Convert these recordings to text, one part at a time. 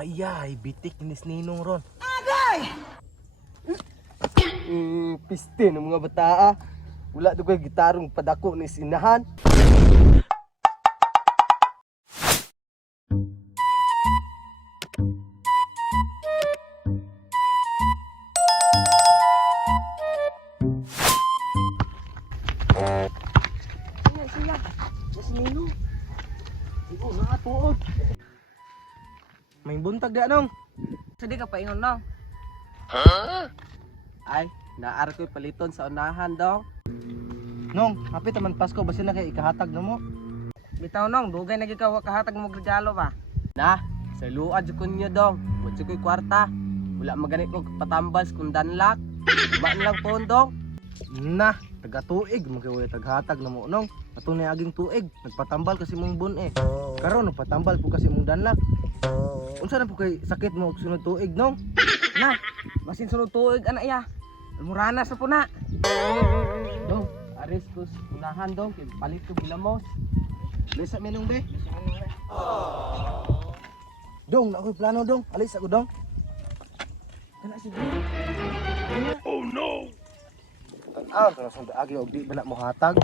Ayay, bitik nis ninong ron. Piste ng mga bataa. Wala doon ko'y gitarong padako ni sinahan. Siya. Si Nino. Iko nga tuod. May buntag da nong. Sadi ka paingon no. Ay, naar ko'y paliton sa unahan dong. Nong, hapit naman Pasko basi na kay ikahatag na mo. Bitaw nong, dugay na gyud ka wa kahatag mo regalo ba. Na, sa luad jud kunyo dong. Wala ko'y kwarta. Wala magani ko patambals kung danlak. Ba na lang pondong. Na, taga-tuig mo kay taghatag na mo nong. Patunay aging tuig, nagpatambal kasi mong bun eh. Karon nagpatambal po kasi mong danlak. Unsa na po kay sakit mo og sunod tuig nong? Na, basin sunod tuig ana ya. Murana sa puna. Dong, aris ko unahan dong, kay palit ko bilamos. Bisa minong be. Dong, na ako'y plano dong. Alis ako dong. Kana si Oh no! Tanaw, tanaw sa agi og di bala mo hatag.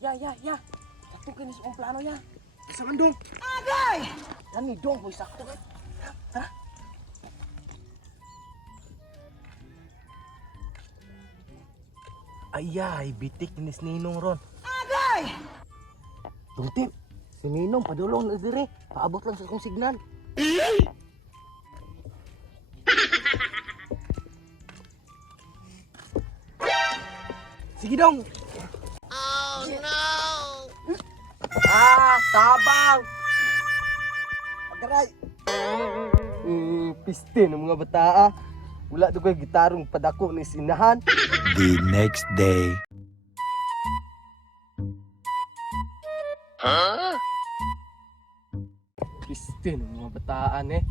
Ya. Sakto kini sa plano ya. Isa man dong. Nani dong boy sakto. Ayay, bitik nis ninong ron. Tungtip, si Minong padulong na dire. Paabot lang sa akong signal. Sige dong. Tabang. Agaray. Piste ng mga bataa. Wala doon ko'y gitarong padako ni sinahan. The next day. Piste ng mga bataan eh.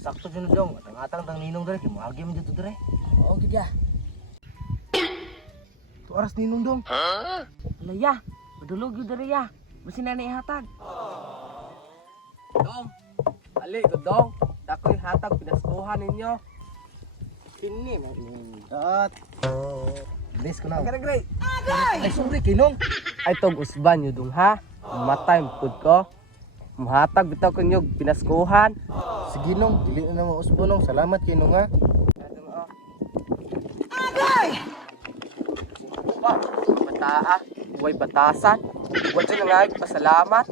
Sakto dyan na dong. Atang-atang tang ninong dere. Kimahagi mo dito dere. Oo gid ya. Ito aras ninong dong. Laya. Padulog gyud diri ya. Basin na ihatag. Dong. Ali ko dong. Dako'y hatag pinaskuhan ninyo. Kini na ingat. Bilis ko na. Agay. Ay, sorry, kinong. Ay, tog usban nyo dong ha. Matay, mapud ko. Mahatag bitaw ko nyo, pinaskuhan. Sige nong, dili na naman usbo nong. Salamat kinong ha. Agay! Bataa, huway batasan. Huwag siya nga pasalamat.